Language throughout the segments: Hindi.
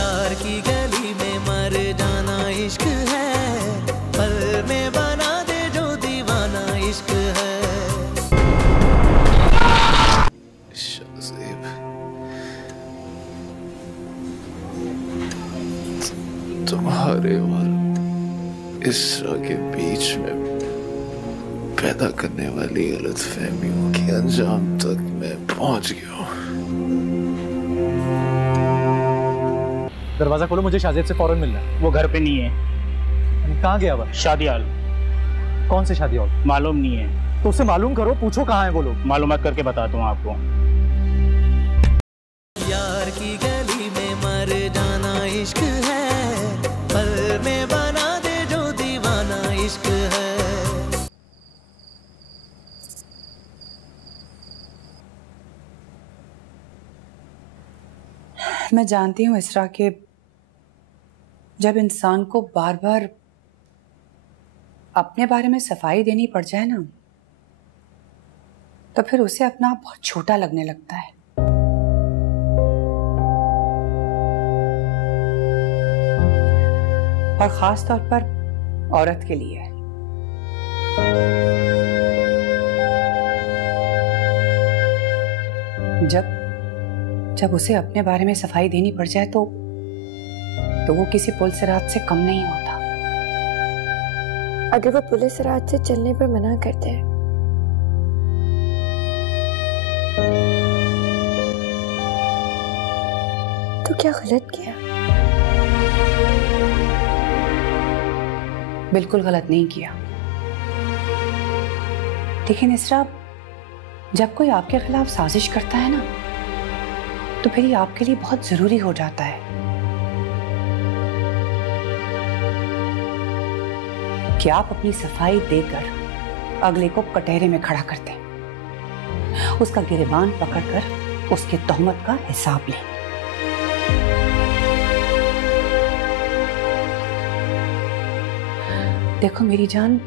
यार की गली में मर जाना इश्क है, पल में बना दे जो दीवाना इश्क है। शाज़ेब, तुम्हारे और इसरा के बीच में पैदा करने वाली गलतफहमियों के अंजाम तक मैं पहुंच गया हूं। दरवाजा खोलो, मुझे शाज़ेब से फौरन मिलना है। वो घर पे नहीं है। कहाँ गया वो? शादी हाल। कौन से शादी हॉल? मालूम नहीं है। तो उससे मालूम करो, पूछो कहाँ है वो लोग। मालूमात करके बताता हूँ आपको। यार की गली में मर जाना इश्क है, पल में बना दे जो दीवाना इश्क है। मैं जानती हूँ इसरा के जब इंसान को बार बार अपने बारे में सफाई देनी पड़ जाए ना, तो फिर उसे अपना आप बहुत छोटा लगने लगता है। और खास तौर पर औरत के लिए। जब उसे अपने बारे में सफाई देनी पड़ जाए तो वो किसी पुलिस रात से कम नहीं होता। अगर वो पुलिस रात से चलने पर मना करते हैं तो क्या गलत किया? बिल्कुल गलत नहीं किया। लेकिन इसरा, जब कोई आपके खिलाफ साजिश करता है ना, तो फिर ये आपके लिए बहुत जरूरी हो जाता है कि आप अपनी सफाई देकर अगले को कटहरे में खड़ा कर दें, उसका गिरेबान पकड़कर उसके तोहमत का हिसाब लें। देखो मेरी जान,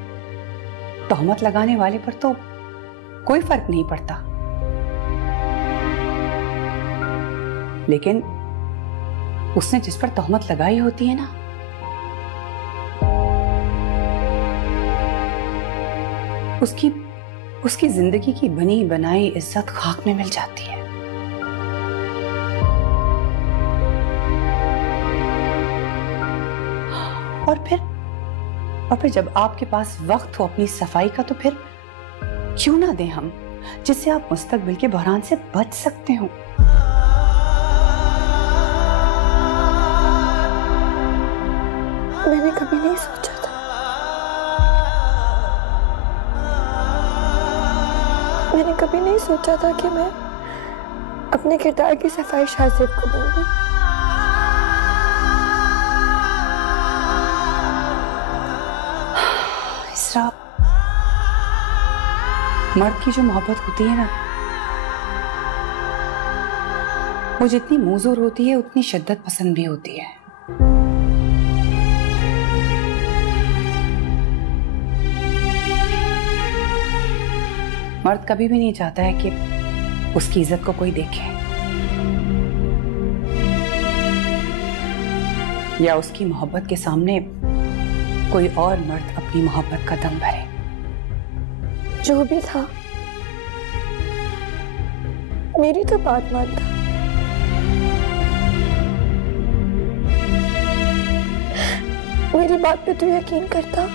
तोहमत लगाने वाले पर तो कोई फर्क नहीं पड़ता, लेकिन उसने जिस पर तोहमत लगाई होती है ना, उसकी जिंदगी की बनी बनाई इज्जत खाक में मिल जाती है। और फिर जब आपके पास वक्त हो अपनी सफाई का, तो फिर क्यों ना दें हम, जिससे आप मुस्तकबिल के बहरान से बच सकते हो। मैंने कभी नहीं सोचा था, मैंने कभी नहीं सोचा था कि मैं अपने किरदार की सफाई शाज़ेब को दूंगी। इसरा, मर्द की जो मोहब्बत होती है ना, वो जितनी मौजूर होती है उतनी शिद्दत पसंद भी होती है। मर्द कभी भी नहीं चाहता है कि उसकी इज्जत को कोई देखे या उसकी मोहब्बत के सामने कोई और मर्द अपनी मोहब्बत का दम भरे। जो भी था, मेरी तो बात मानता। मेरी बात पे तू यकीन करता।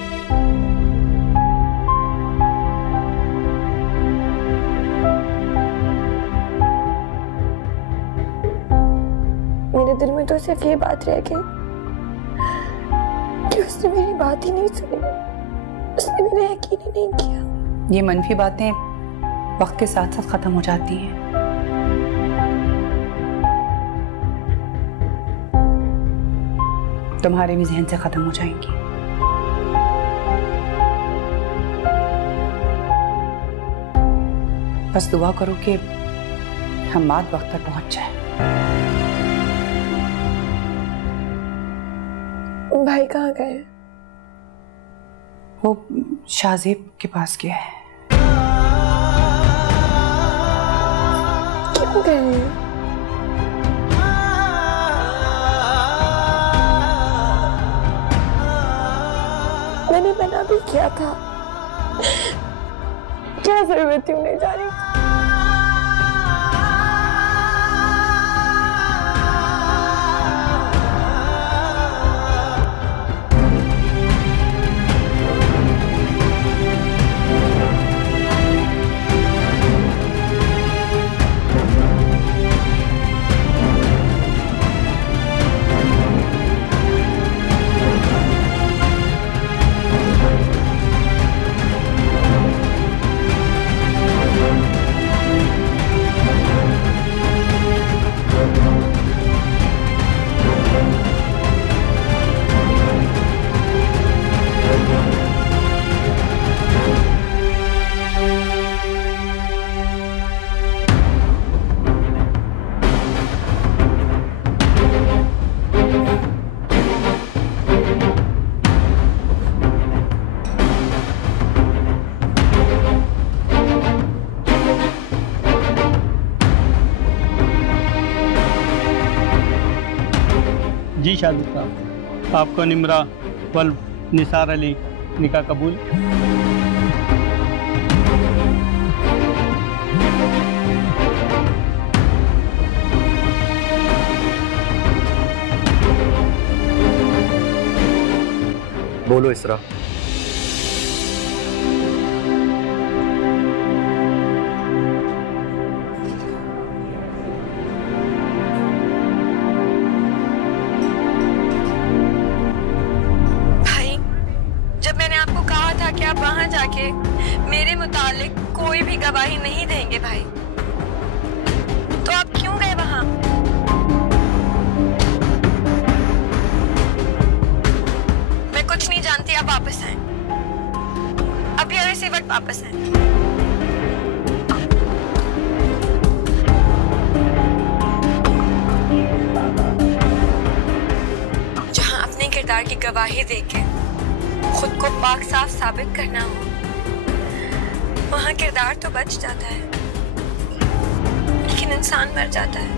मेरे दिल में तो सिर्फ ये बात रह गई कि उसने मेरी बात ही नहीं सुनी, उसने मेरा यकीन ही नहीं किया। ये मनफी बातें वक्त के साथ साथ खत्म हो जाती हैं। तुम्हारे भी जहन से खत्म हो जाएंगी। बस दुआ करो कि हम बात वक्त पर पहुंच जाए। भाई कहाँ गए? वो शाज़ेब के पास गया है। क्यों गए? भी किया था। क्या जरूरत थी उन्हें जाने की? जी शादी साहब, आपको निमरा वल निसार अली निकाह कबूल। बोलो इसरा। आप वहां जाके मेरे मुतालिक कोई भी गवाही नहीं देंगे भाई, तो आप क्यों गए वहां? मैं कुछ नहीं जानती, आप वापस आए अभी और इसी वक्त वापस आए। जहां अपने किरदार की गवाही देके खुद को पाक साफ साबित करना हो, वहां किरदार तो बच जाता है लेकिन इंसान मर जाता है।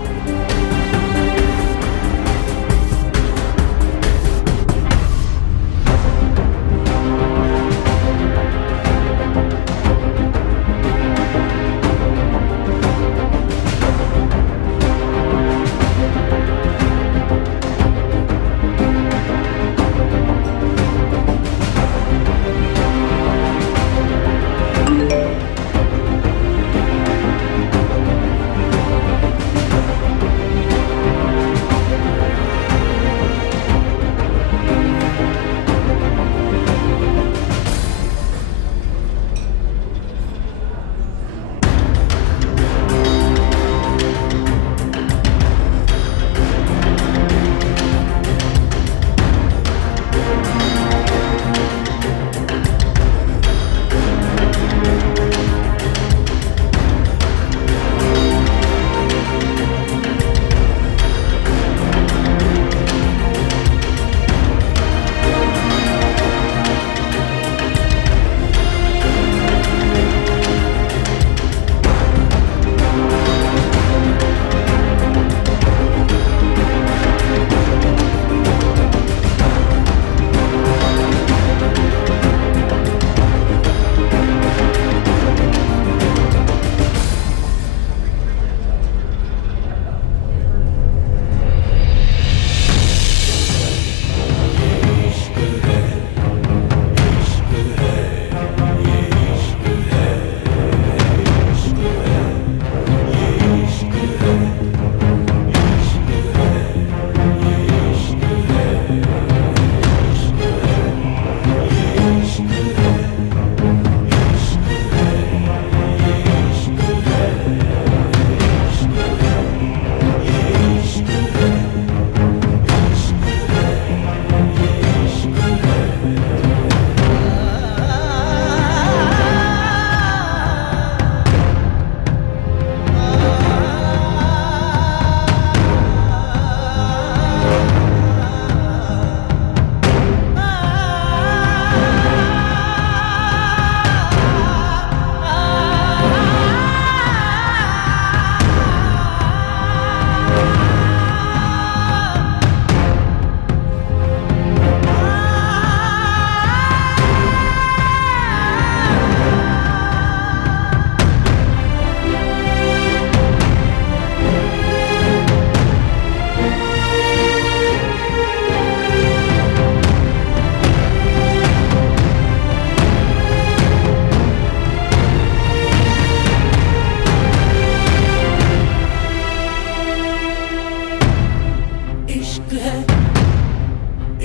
इश्क है,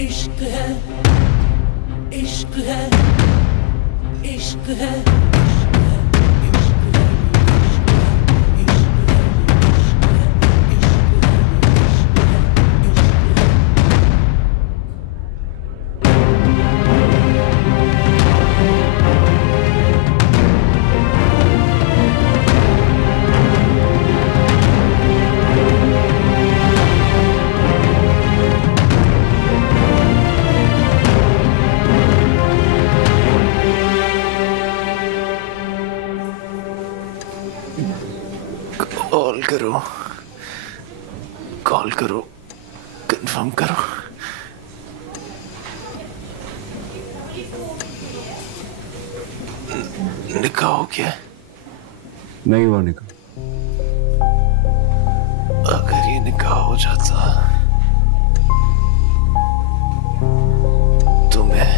इश्क है, इश्क है, इश्क है। कॉल करो, कंफर्म करो। निकाह हो गया? नहीं हुआ निकाह। अगर ये निकाह हो जाता तो मैं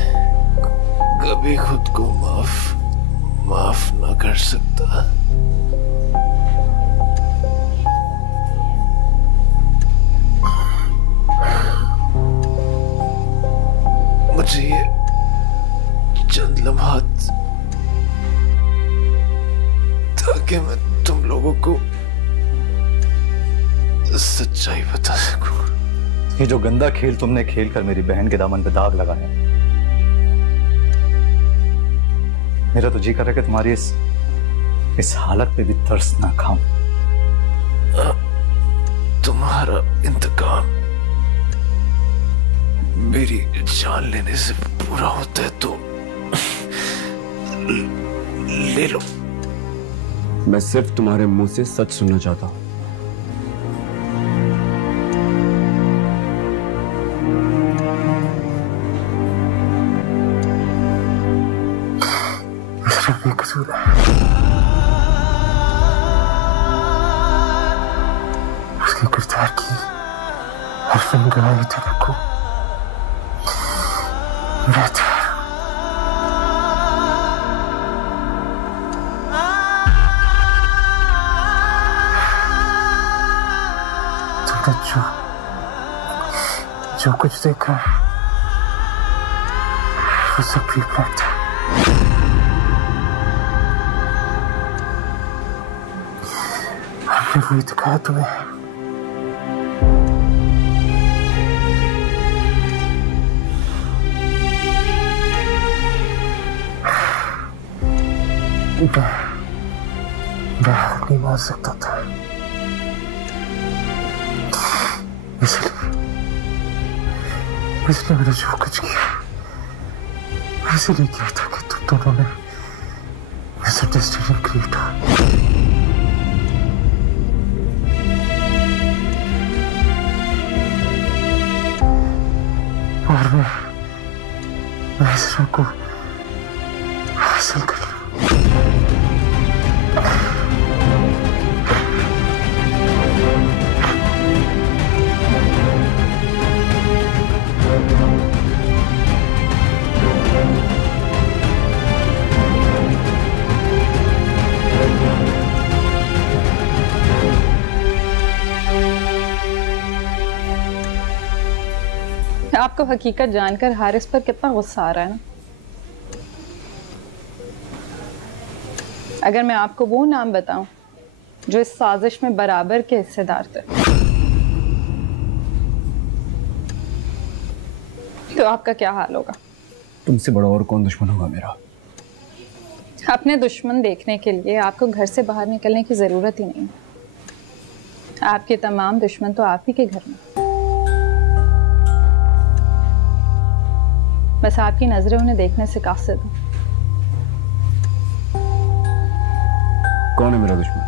कभी खुद को माफ ना कर सकता। मुझे ये चंद लम्हात ताकि मैं तुम लोगों को सच्चाई बता सकूं। ये जो गंदा खेल तुमने खेल कर मेरी बहन के दामन पे दाग लगाया, मेरा तो जी कर रहा है कि तुम्हारी इस हालत पे भी तरस ना खाऊं। तुम्हारा इंतकाम मेरी जान लेने से पूरा होता है तो ले लो। मैं सिर्फ तुम्हारे मुंह से सच सुनना चाहता हूं। बेकसूर है, उसके किरदार की हर फिल्म गवाही तो रखो। तुमने जो कुछ देखा वो सब प्री प्लान था। हमने वही दिखाया तुम्हें। मैं हार नहीं मान सकता था, इसलिए मैंने जो कुछ किया इसलिए किया था कि तुम दोनों में मिसअंडरस्टैंडिंग क्रिएट हो। और मैं इसरा को हासिल कर लूं। आपको हकीकत जानकर हारिस पर कितना गुस्सा आ रहा है ना। अगर मैं आपको वो नाम बताऊं जो इस साजिश में बराबर के हिस्सेदार थे तो आपका क्या हाल होगा? तुमसे बड़ा और कौन दुश्मन होगा मेरा? अपने दुश्मन देखने के लिए आपको घर से बाहर निकलने की जरूरत ही नहीं। आपके तमाम दुश्मन तो आप ही के घर में। बस आपकी नजरें उन्हें देखने से कासिर हैं। कौन है मेरा दुश्मन?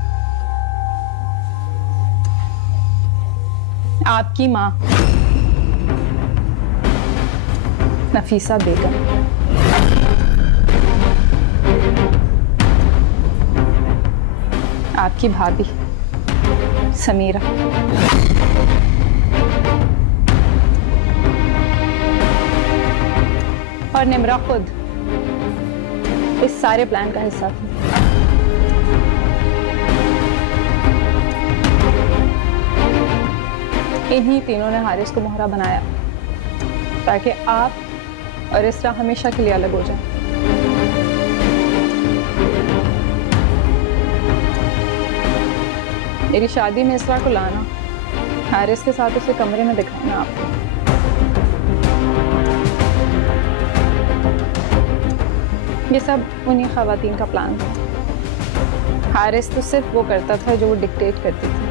आपकी माँ नफीसा बेगम। आपकी भाभी समीरा। और निम्रा खुद इस सारे प्लान का हिस्सा थी। इन्हीं तीनों ने हारिस को मोहरा बनाया ताकि आप और इसरा हमेशा के लिए अलग हो जाए। मेरी शादी में इसरा को लाना, हारिस के साथ उसे कमरे में दिखाना आपको। ये सब उन्हीं खवातीन का प्लान था। हारिस तो सिर्फ वो करता था जो वो डिक्टेट करती थी।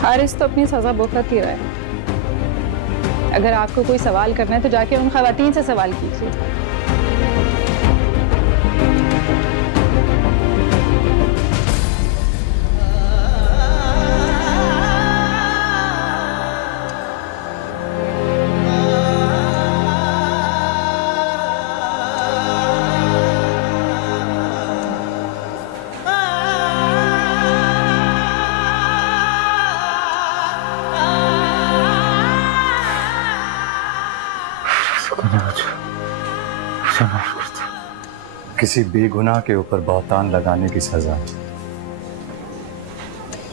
हारिस तो अपनी सजा भुगत ही रहा है। अगर आपको कोई सवाल करना है तो जाके उन खवातीन से सवाल कीजिए। किसी बेगुनाह के ऊपर बहुतान लगाने की सजा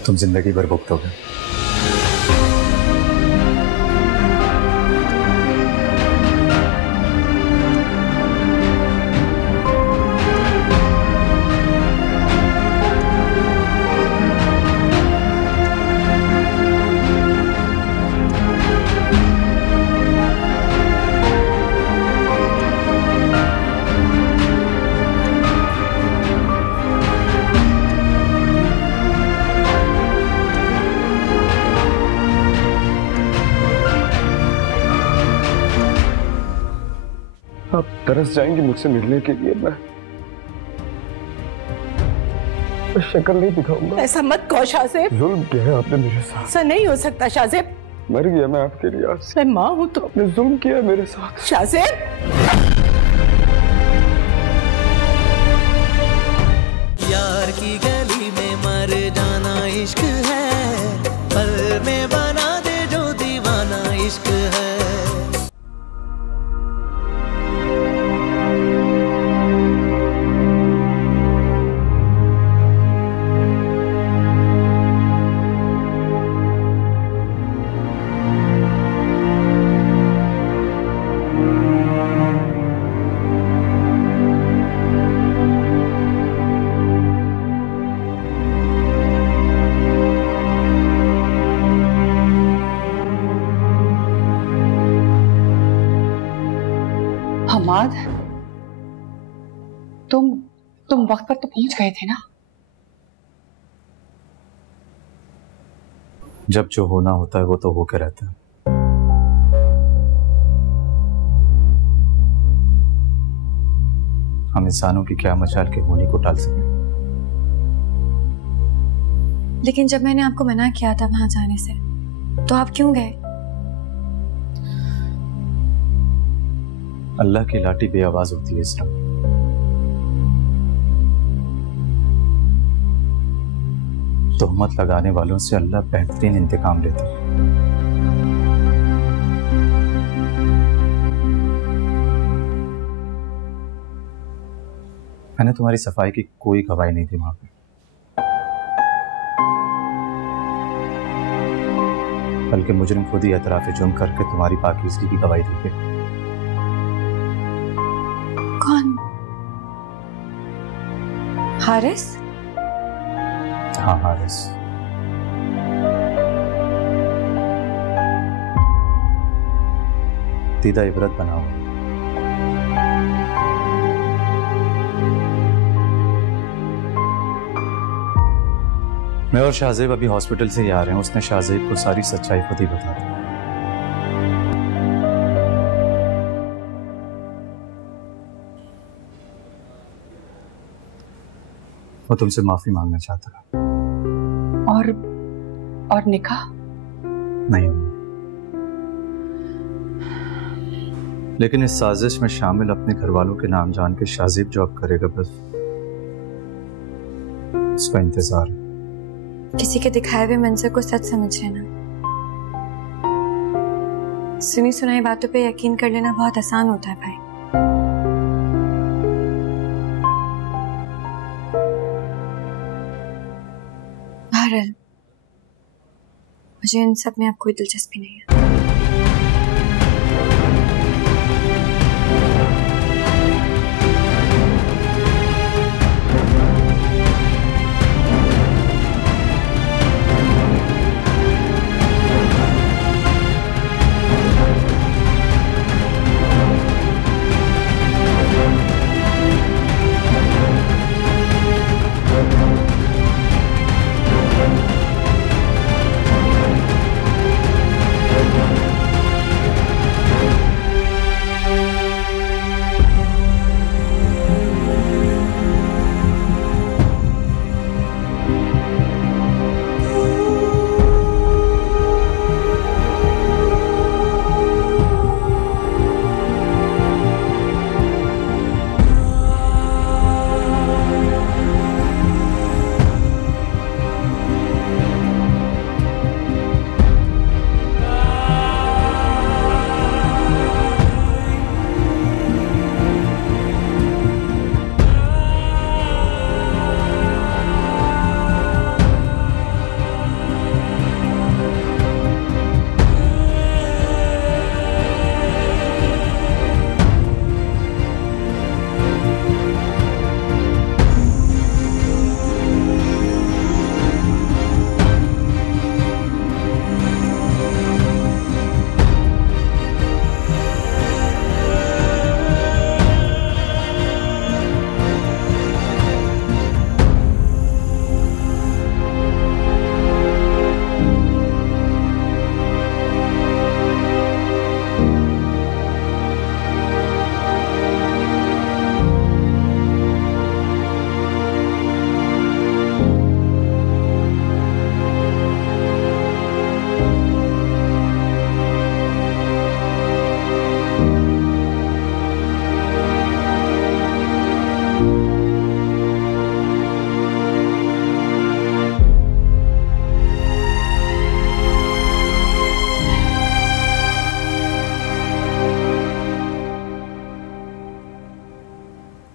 तुम जिंदगी भर भुगतोगे। आप तरस जाएंगी मुझसे मिलने के लिए। मैं शक्ल नहीं दिखाऊंगा। ऐसा मत कहो शाहज़ेब। जुल्म किया है आपने मेरे साथ। ऐसा नहीं हो सकता शाहज़ेब। मर गया मैं आपके लिए आज। मैं माँ हूँ तो। आपने जुल्म किया मेरे साथ शाहज़ेब। यार की गली में मर जाना इश्क है, पल में बना दे जो दीवाना इश्क है। हमाद, तुम वक्त पर तो पहुंच गए थे ना? जब जो होना होता है वो तो होके रहता है। हम इंसानों की क्या मचाल के होने को टाल सकें। लेकिन जब मैंने आपको मना किया था वहां जाने से, तो आप क्यों गए? अल्लाह की लाठी बेआवाज होती है इसरा। तोहमत लगाने वालों से अल्लाह बेहतरीन इंतकाम लेता है। मैंने तुम्हारी सफाई की कोई गवाही नहीं दी वहां पे। बल्कि मुजरिम खुद ही एतराफ़ जुर्म करके तुम्हारी पाकीज़गी की गवाही दी है। कौन? हारिस? हाँ हारिस। दीदा इबरत बनाओ। मैं और शाहज़ेब अभी हॉस्पिटल से ही आ रहे हैं। उसने शाहज़ेब को सारी सच्चाई खुद ही बता दी। वो तुमसे माफी मांगना चाहता है। और निकाह? नहीं, लेकिन इस साजिश में शामिल अपने घर वालों के नाम जान के शाहज़ेब जो अब करेगा, बस उसका इंतजार। किसी के दिखाए हुए मंजर को सच समझ लेना, सुनी सुनाई बातों पे यकीन कर लेना बहुत आसान होता है भाई। बहरहाल मुझे इन सब में अब कोई दिलचस्पी नहीं है।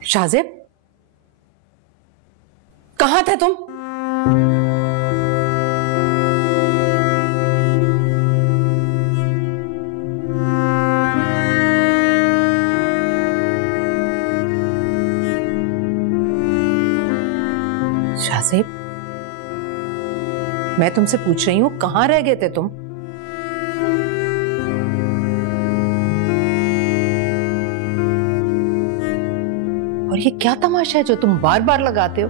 शाहजेब, कहाँ थे तुम? शाहजेब, मैं तुमसे पूछ रही हूँ कहाँ रह गए थे तुम? और ये क्या तमाशा है जो तुम बार बार लगाते हो?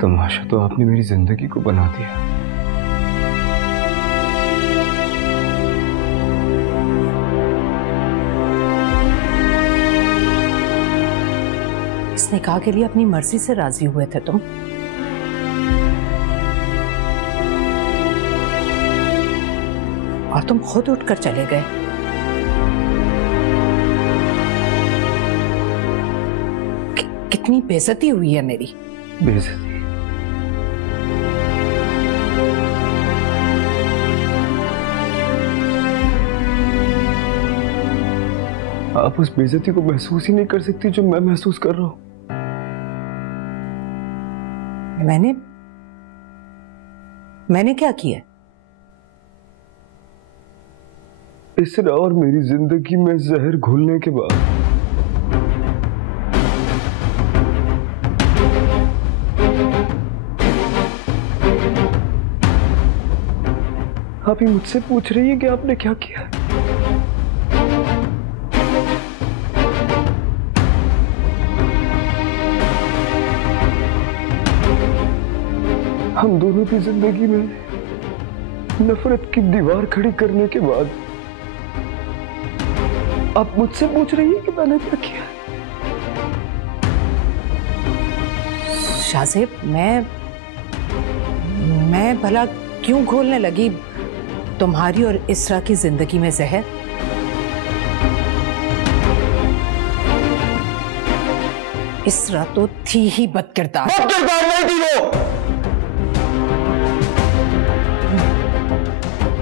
तमाशा तो आपने मेरी जिंदगी को बना दिया। इस निकाह के लिए अपनी मर्जी से राजी हुए थे तुम। और तुम खुद उठकर चले गए। कितनी बेइज्जती हुई है मेरी। बेइज्जती? आप उस बेइज्जती को महसूस ही नहीं कर सकती जो मैं महसूस कर रहा हूं। मैंने क्या किया? इसरा और मेरी जिंदगी में जहर घुलने के बाद आप ही मुझसे पूछ रही हैं कि आपने क्या किया? हम दोनों की जिंदगी में नफरत की दीवार खड़ी करने के बाद आप मुझसे पूछ रही हैं कि मैंने क्या किया? शाहजेब, मैं भला क्यों घोलने लगी तुम्हारी और इसरा की जिंदगी में जहर? इसरा तो थी ही बदकिरदार। बदकिरदार नहीं थी वो।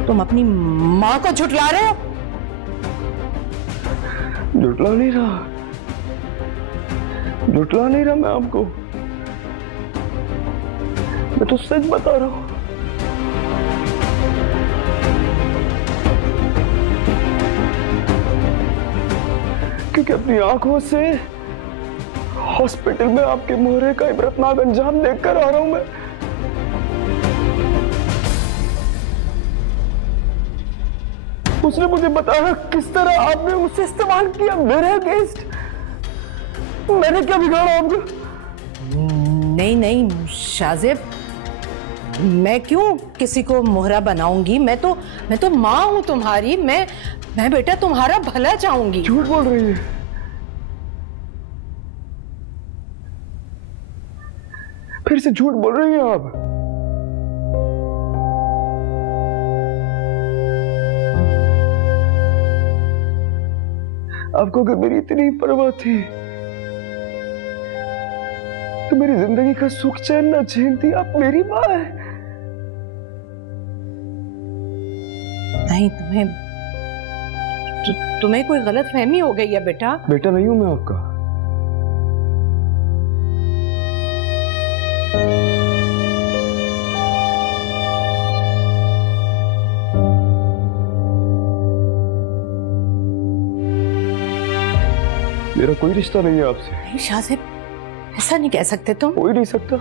तुम अपनी माँ को झुठला रहे हो? जुटला नहीं रहा मैं आपको। मैं तो सच बता रहा हूं। क्योंकि अपनी आंखों से हॉस्पिटल में आपके मोहरे का इबरतनाक अंजाम देखकर आ रहा हूं मैं। उसने मुझे बताया किस तरह आपने उसे इस्तेमाल किया मेरे अगेंस्ट। मैंने क्या बिगाड़ा आपको? नहीं शाज़ेब, मैं क्यों किसी को मोहरा बनाऊंगी? मैं तो माँ हूं तुम्हारी। मैं बेटा तुम्हारा भला चाहूंगी। झूठ बोल रही है। फिर से झूठ बोल रही हैं आप। आपको अगर मेरी इतनी परवाह थी तो मेरी जिंदगी का सुख चैन ना छीनती। आप मेरी माँ है। नहीं, तुम्हें कोई गलत फहमी हो गई है बेटा। बेटा नहीं हूं मैं आपका। मेरा कोई रिश्ता नहीं है आपसे। नहीं शाज़ेब, ऐसा नहीं कह सकते तुम। हो ही नहीं सकता।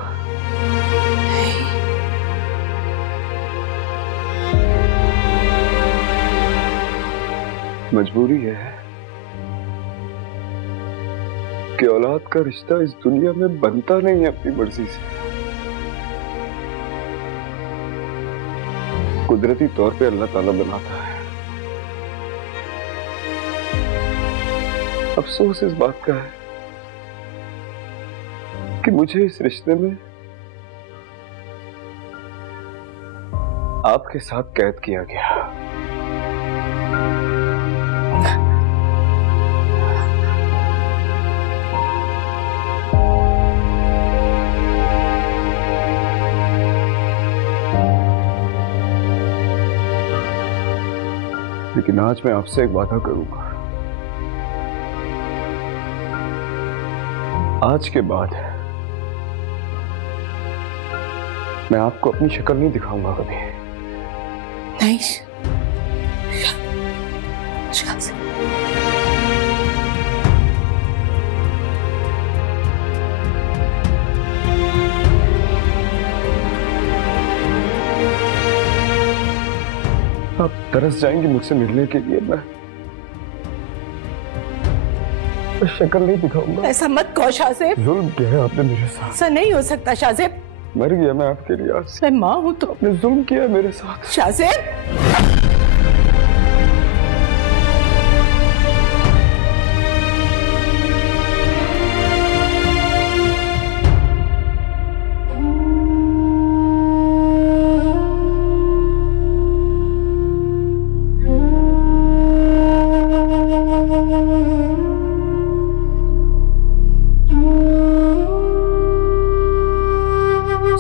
मजबूरी है कि औलाद का रिश्ता इस दुनिया में बनता नहीं है अपनी मर्जी से। कुदरती तौर पे अल्लाह ताला बनाता है। अफसोस इस बात का है कि मुझे इस रिश्ते में आपके साथ कैद किया गया। लेकिन आज मैं आपसे एक वादा करूंगा। आज के बाद मैं आपको अपनी शक्ल नहीं दिखाऊंगा कभी। नहीं आप तरस जाएंगे मुझसे मिलने के लिए। मैं शक्ल नहीं दिखाऊंगा। ऐसा मत कहो शाज़ेब। जुल्म किया है आपने मेरे साथ। ऐसा नहीं हो सकता शाज़ेब। मर गया मैं आपके लिए। आज मैं माँ हूं तो। आपने जुल्म किया मेरे साथ शाज़ेब।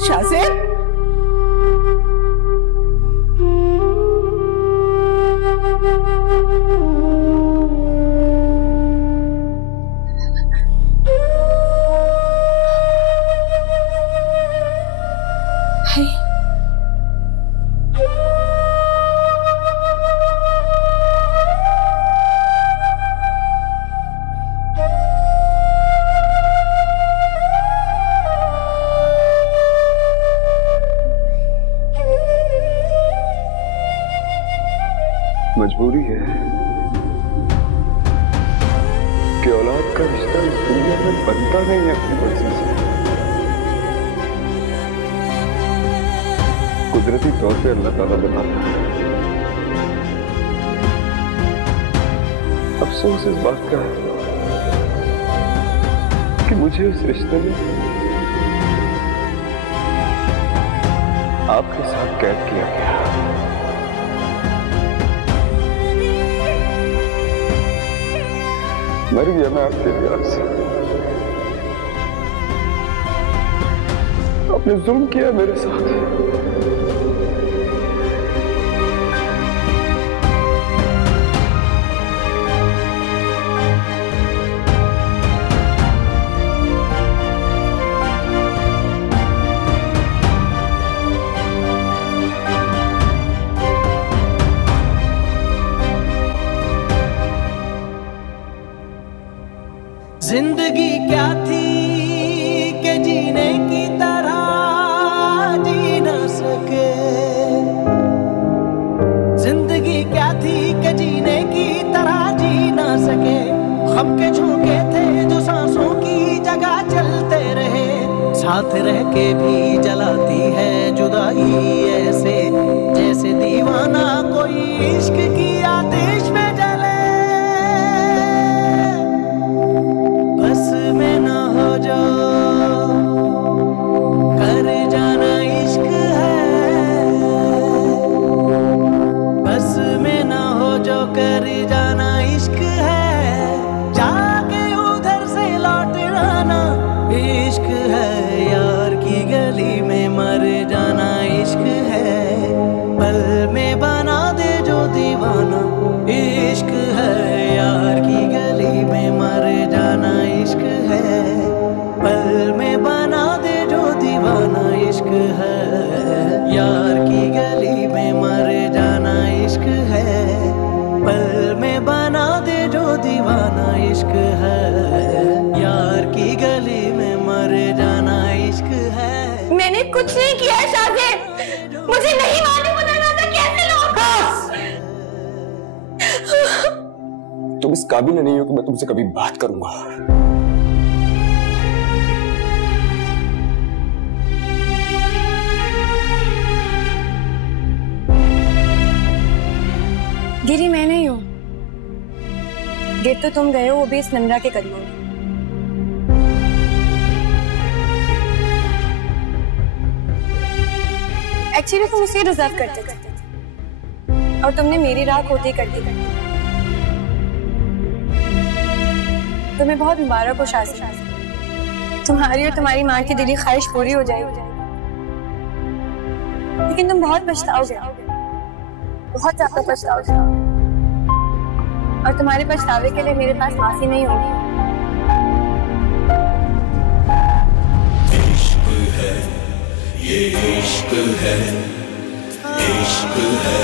शाज़ेब, मजबूरी है कि औलाद का रिश्ता इस दुनिया में बनता नहीं है अपनी मर्जी से। कुदरती तौर पे अल्लाह ताला बनाता है। अफसोस इस बात का है कि मुझे इस रिश्ते में आपके साथ कैद किया गया। मर गया मैं आपके लिए। आज से आपने जुल्म किया मेरे साथ। जिंदगी क्या थी कि जीने की तरह जी न सके, जिंदगी क्या थी कि जीने की तरह जी न सके। हम के झोंके थे जो सांसों की जगह चलते रहे, साथ रह के भी जलाती है जुदाई ऐसे, जैसे दीवाना कोई इश्क की आतिश में जले। बस में ना हो जो कर जाना इश्क है, बस में ना हो जो कर जाना इश्क है। जाके उधर से लौट आना इश्क है, यार की गली में मर जाना इश्क है। पल में बना दे जो दीवाना इश्क है, यार की गली में मर जाना इश्क है। पल में बना दे जो दीवाना इश्क है, यार की गली में मर जाना इश्क है। पल में बना दे जो दीवाना इश्क है, यार की गली में मर जाना इश्क है। मैंने कुछ नहीं किया है शाज़ेब, मुझे नहीं मालूम बताना था कैसे लोग। तुम इस काबिल नहीं हो कि मैं तुमसे कभी बात करूंगा। गिरी मैं नहीं हूँ, गिर तो तुम गए हो, वो भी इस निम्रा के कदमों में। एक्चुअली तुम उसे डिजर्व करते थे और तुमने मेरी राह खोती कर दी। तुम्हें बहुत मुबारक हो शाज़ेब, तुम्हारी और तुम्हारी माँ की दिली ख्वाहिश पूरी हो जाएगी। लेकिन तुम बहुत पछताओगे, बहुत ज्यादा पछताओगे, और तुम्हारे पछतावे के लिए मेरे पास माफी नहीं होगी। इश्क है, ये इश्क है, इश्क है,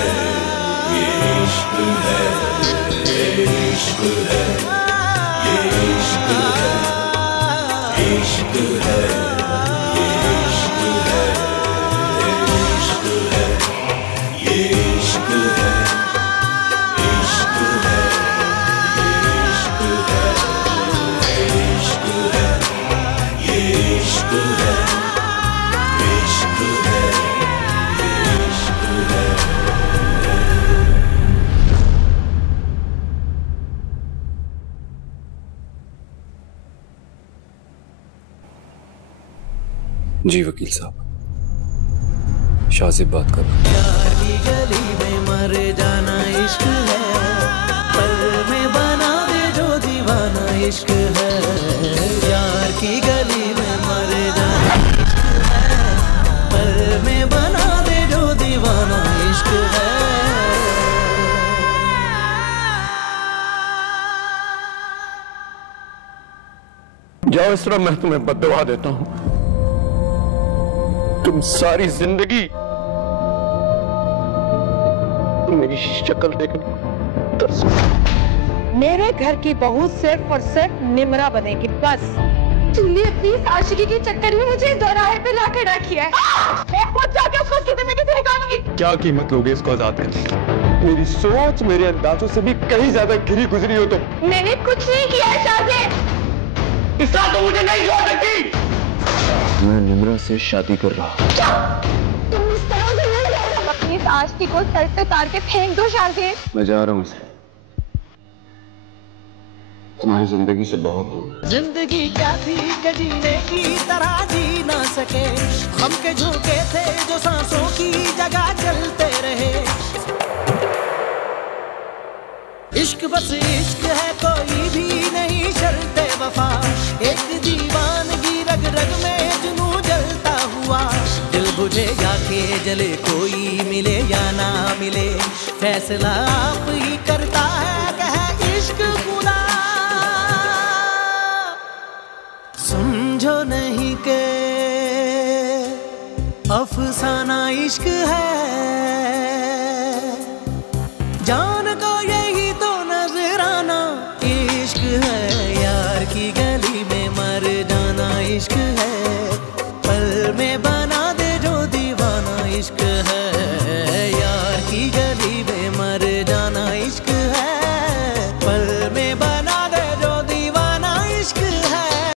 ये इश्क है, ये इश्क है, ये इश्क है, इश्क है, ये इश्क है, ये इश्क है, इश्क है, इश्क है, इश्क है, ये इश्क है, इश्क है, इश्क है। जी वकील साहब, शाज़ेब बात करो। यार की गली में मर जाना इश्क है, पल में बना दे जो दीवाना इश्क है। यार की गली में मर जाना इश्क है, पल में बना दे जो दीवाना इश्क है। जाओ इसरा, मैं तुम्हें बद्दुआ देता हूं। तुम सारी जिंदगी मेरी शक्ल देखने तरस। मेरे घर की बहू सिर्फ और सिर्फ निम्रा बनेगी, बस। तुमने अपनी इस आशिकी के चक्कर में मुझे दोराहे पे ला खड़ा किया है। मैं खुद जाके उसको सीधे में किसी निकालूंगी। क्या कीमत लोगे इसको आजाद करने की? मेरी सोच मेरे अंदाजों से भी कहीं ज्यादा घिरी गुजरी हो तुम। मैंने कुछ नहीं किया है शाज़ेब। इस तरह तो मुझे नहीं छोड़ सकती। मैं निम्रा से शादी कर रहा हूँ। तुम इस तरह से नहीं जा रहे। अपनी इस आशिकी को सर पे उतार के फेंक दो शाज़ेब। मैं जा रहा हूँ इसे तुम्हारी जिंदगी से बहुत दूर। जिंदगी क्या थी कि जीने की तरह जी ना सके। हम के झोंके थे जो सांसों की जगह चलते रहे। इश्क बस इश्क है, कोई भी नहीं शर्ते वफा। एक दीवानगी रग रग में जुनू जलता हुआ। दिल बुझे या के जले, कोई मिले या ना मिले, फैसला आप ही करता है कह इश्क खुदा। समझो नहीं के अफसाना इश्क